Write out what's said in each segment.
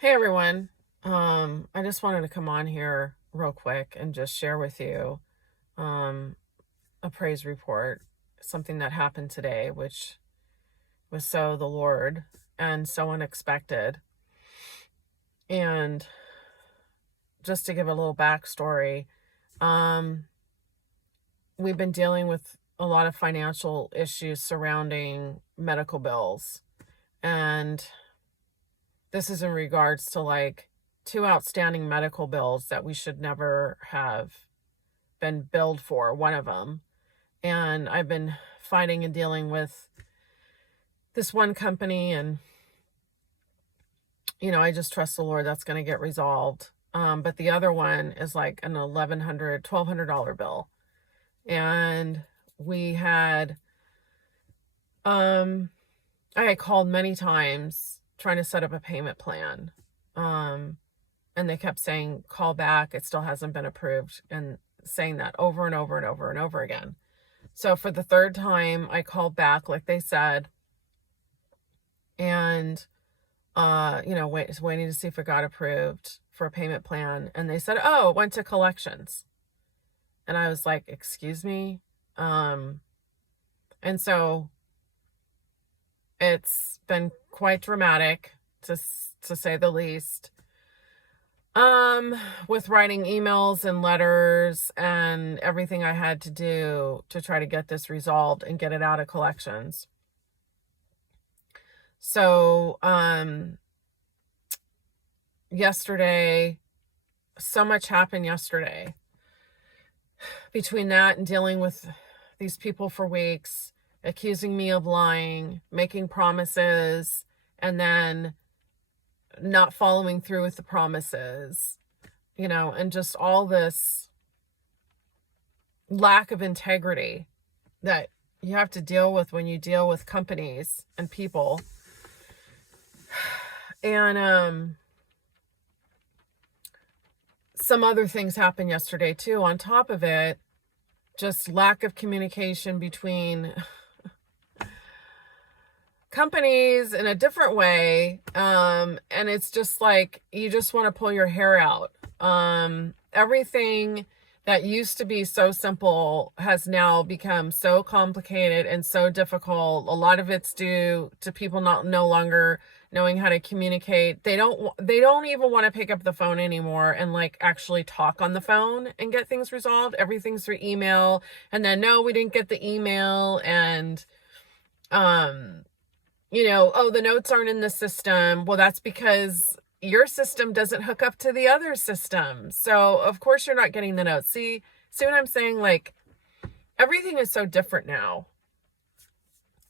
Hey everyone. I just wanted to come on here real quick and just share with you um a praise report, something that happened today, which was so the Lord and so unexpected. And just to give a little backstory, um, we've been dealing with a lot of financial issues surrounding medical bills. And this is in regards to like two outstanding medical bills that we should never have been billed for, one of them. And I've been fighting and dealing with this one company, and I just trust the Lord that's going to get resolved. But the other one is like an $1,200 bill. And we had um I had called many times trying to set up a payment plan. Um and they kept saying call back, it still hasn't been approved, and saying that over and over and over and over again. So for the third time, I called back like they said, and waiting to see if it got approved for a payment plan. And they said, "Oh, it went to collections." And I was like, "Excuse me?" Um, and so it's been quite dramatic to say the least. With writing emails and letters and everything I had to do to try to get this resolved and get it out of collections. So, yesterday, so much happened yesterday. Between that and dealing with these people for weeks, accusing me of lying, making promises, and then not following through with the promises, and just all this lack of integrity that you have to deal with when you deal with companies and people. And some other things happened yesterday too. On top of it, just lack of communication between companies in a different way. And it's just like, you just want to pull your hair out. Everything that used to be so simple has now become so complicated and so difficult. A lot of it's due to people no longer knowing how to communicate. They don't even want to pick up the phone anymore and like actually talk on the phone and get things resolved. Everything's through email, and then no, we didn't get the email, and oh, the notes aren't in the system. Well, that's because your system doesn't hook up to the other system. So of course you're not getting the notes. See what I'm saying? Like, everything is so different now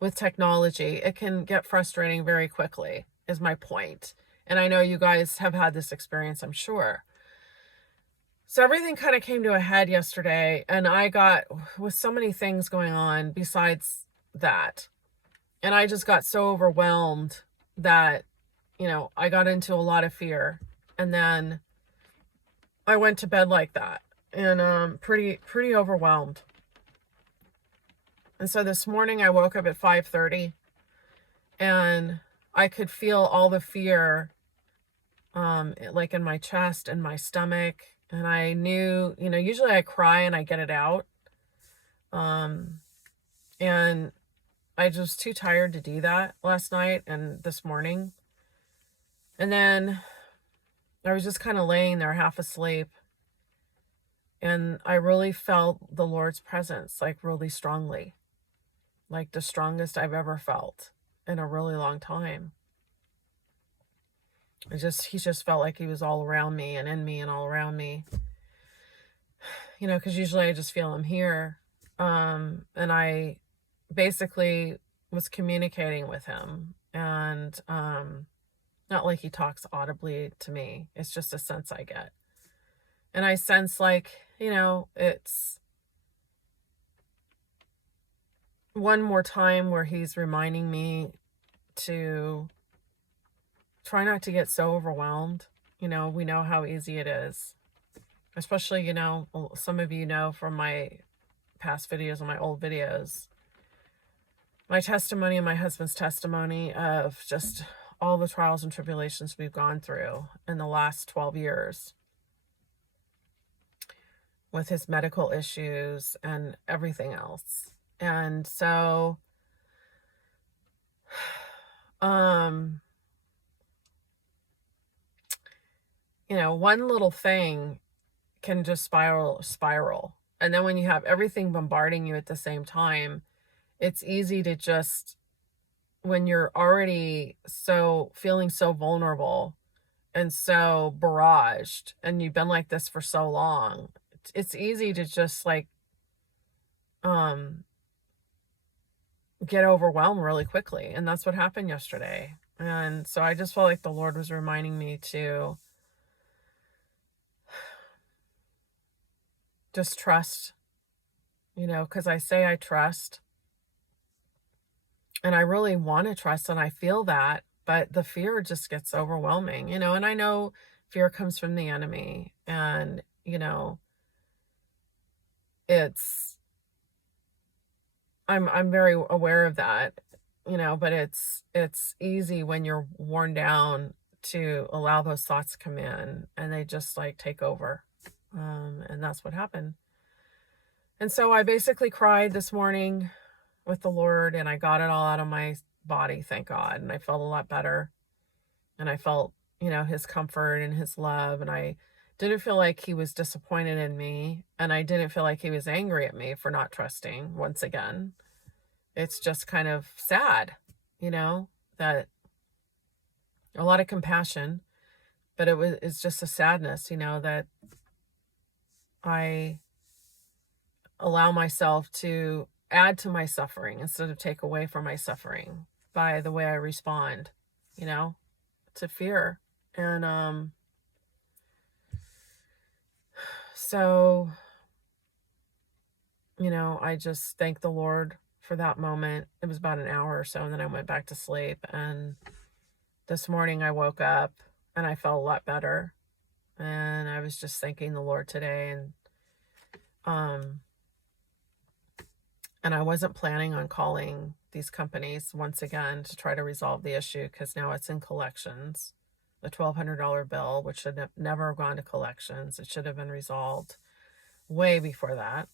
with technology. It can get frustrating very quickly, is my point. And I know you guys have had this experience, I'm sure. So everything kind of came to a head yesterday, and I got with so many things going on besides that. And I just got so overwhelmed that, I got into a lot of fear. And then I went to bed like that, and pretty overwhelmed. And so this morning I woke up at 5:30, and I could feel all the fear, like in my chest and my stomach. And I knew, usually I cry and I get it out. And I was too tired to do that last night and this morning. And then I was just kind of laying there half asleep. And I really felt the Lord's presence, like really strongly, like the strongest I've ever felt in a really long time. He just felt like he was all around me and in me and all around me, because usually I just feel him here. And I basically was communicating with him, and not like he talks audibly to me. It's just a sense I get. And I sense like, it's one more time where he's reminding me to try not to get so overwhelmed. We know how easy it is. Especially, some of you know from my past videos and my old videos, my testimony and my husband's testimony of just all the trials and tribulations we've gone through in the last 12 years with his medical issues and everything else. And so, one little thing can just spiral. And then when you have everything bombarding you at the same time, it's easy to just, when you're already feeling so vulnerable and so barraged, and you've been like this for so long, it's easy to just get overwhelmed really quickly. And that's what happened yesterday. And so I just felt like the Lord was reminding me to just trust, because I say I trust, and I really want to trust, and I feel that, but the fear just gets overwhelming, and I know fear comes from the enemy, and, I'm very aware of that, but it's easy when you're worn down to allow those thoughts to come in, and they just take over. And that's what happened. And so I basically cried this morning with the Lord, and I got it all out of my body, thank God. And I felt a lot better. And I felt, his comfort and his love. And I didn't feel like he was disappointed in me. And I didn't feel like he was angry at me for not trusting once again. It's just kind of sad, that a lot of compassion, but it's just a sadness, that I allow myself to add to my suffering instead of take away from my suffering by the way I respond, to fear. And so, I just thank the Lord for that moment. It was about an hour or so, and then I went back to sleep. And this morning I woke up and I felt a lot better. And I was just thanking the Lord today. And I wasn't planning on calling these companies once again to try to resolve the issue, because now it's in collections. The $1,200 bill, which should have never gone to collections. It should have been resolved way before that.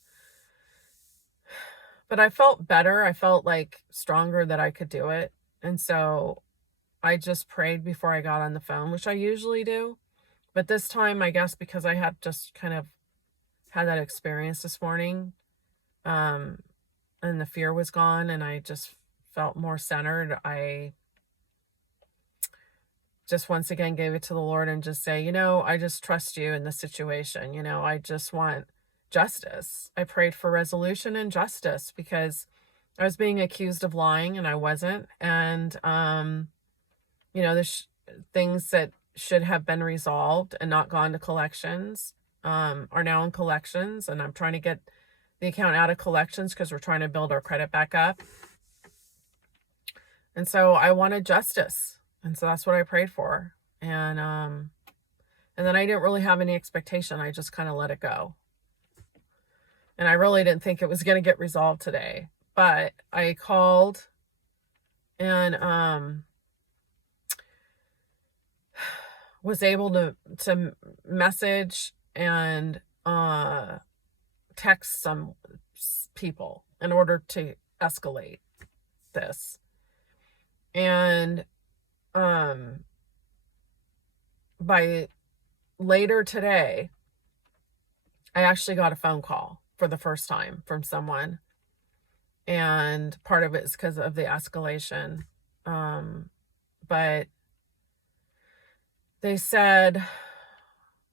But I felt better. I felt stronger that I could do it. And so I just prayed before I got on the phone, which I usually do. But this time, I guess because I had just kind of had that experience this morning, and the fear was gone, and I just felt more centered, I just once again gave it to the Lord and just say, I just trust you in this situation. I just want justice. I prayed for resolution and justice, because I was being accused of lying and I wasn't. And, there's things that should have been resolved and not gone to collections, are now in collections. And I'm trying to get the account out of collections because we're trying to build our credit back up. And so I wanted justice. And so that's what I prayed for. And then I didn't really have any expectation. I just kind of let it go. And I really didn't think it was going to get resolved today. But I called and was able to message and text some people in order to escalate this. And by later today, I actually got a phone call for the first time from someone. And part of it is because of the escalation. But they said,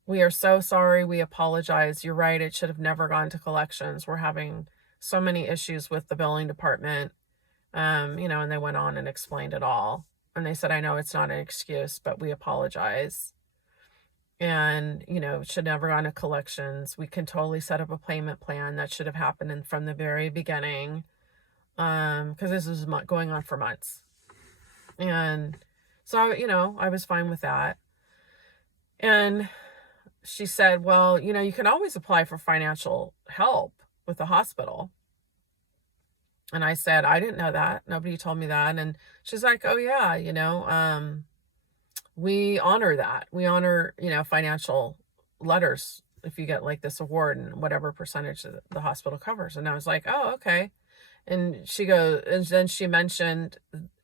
"We are so sorry. We apologize. You're right. It should have never gone to collections. We're having so many issues with the billing department." And they went on and explained it all. And they said, "I know it's not an excuse, but we apologize. And, it should never gone to collections. We can totally set up a payment plan. That should have happened from the very beginning. Because this was going on for months." And so, I was fine with that. And she said, "Well, you can always apply for financial help with the hospital." And I said, I didn't know that. Nobody told me that. And she's like, oh yeah, we honor that. We honor, financial letters if you get like this award and whatever percentage the hospital covers. And I was like, oh, okay. And she goes, and then she mentioned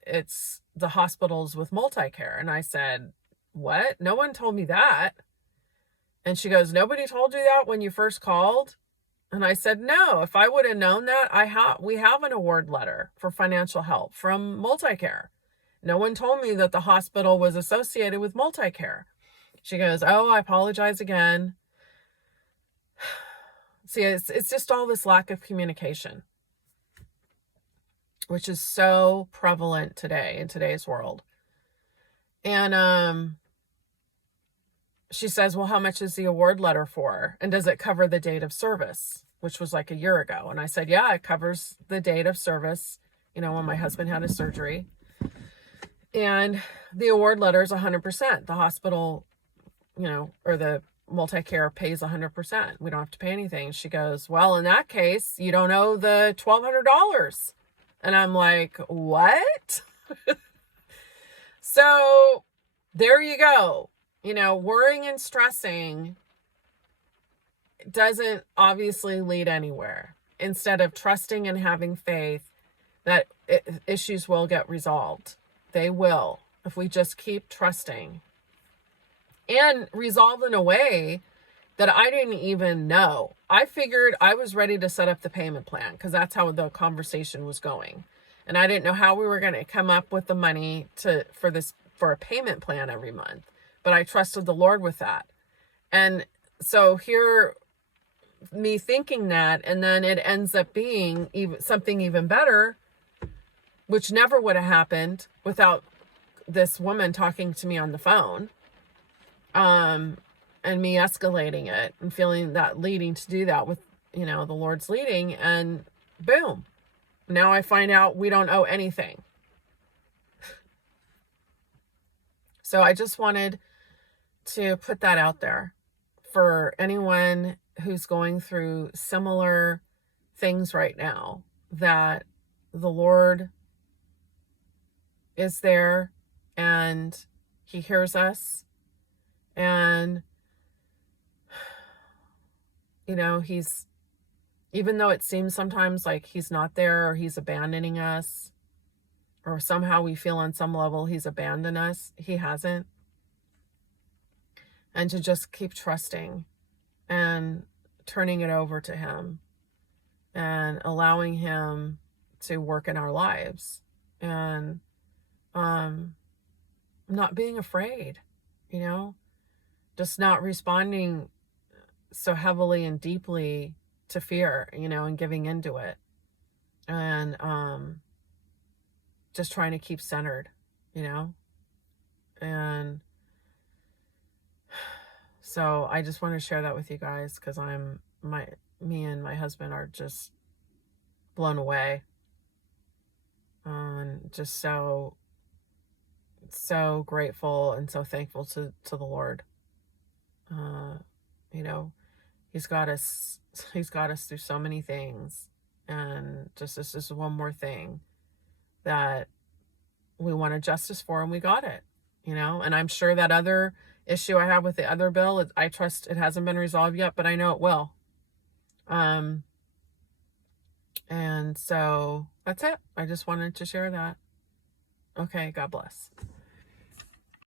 it's the hospitals with multi-care. And I said, what? No one told me that. And she goes, nobody told you that when you first called? And I said, no, if I would have known that, we have an award letter for financial help from multi-care. No one told me that the hospital was associated with multi-care. She goes, oh, I apologize again. See, it's just all this lack of communication, which is so prevalent today in today's world. And she says, well, how much is the award letter for? And does it cover the date of service, which was like a year ago? And I said, yeah, it covers the date of service, when my husband had his surgery. And the award letter is 100%. The hospital, or the multi-care pays 100%. We don't have to pay anything. She goes, well, in that case, you don't owe the $1,200. And I'm like, what? So there you go. Worrying and stressing doesn't obviously lead anywhere. Instead of trusting and having faith that issues will get resolved. They will, if we just keep trusting and resolve in a way that I didn't even know. I figured I was ready to set up the payment plan because that's how the conversation was going. And I didn't know how we were going to come up with the money for a payment plan every month. But I trusted the Lord with that. And so here, me thinking that, and then it ends up being something even better, which never would have happened without this woman talking to me on the phone, and me escalating it and feeling that leading to do that with, the Lord's leading, and boom, now I find out we don't owe anything. So I just wanted to put that out there for anyone who's going through similar things right now, that the Lord is there and he hears us, and he's, even though it seems sometimes like he's not there or he's abandoning us, or somehow we feel on some level he's abandoned us, he hasn't. And to just keep trusting and turning it over to him and allowing him to work in our lives, and not being afraid, just not responding so heavily and deeply to fear, and giving into it, and just trying to keep centered, and so I just want to share that with you guys, because me and my husband are just blown away, and just so grateful and so thankful to the Lord. He's got us through so many things, and this is one more thing that we wanted justice for, and we got it, and I'm sure that other issue I have with the other bill, I trust it hasn't been resolved yet, but I know it will. And so that's it. I just wanted to share that. Okay, God bless.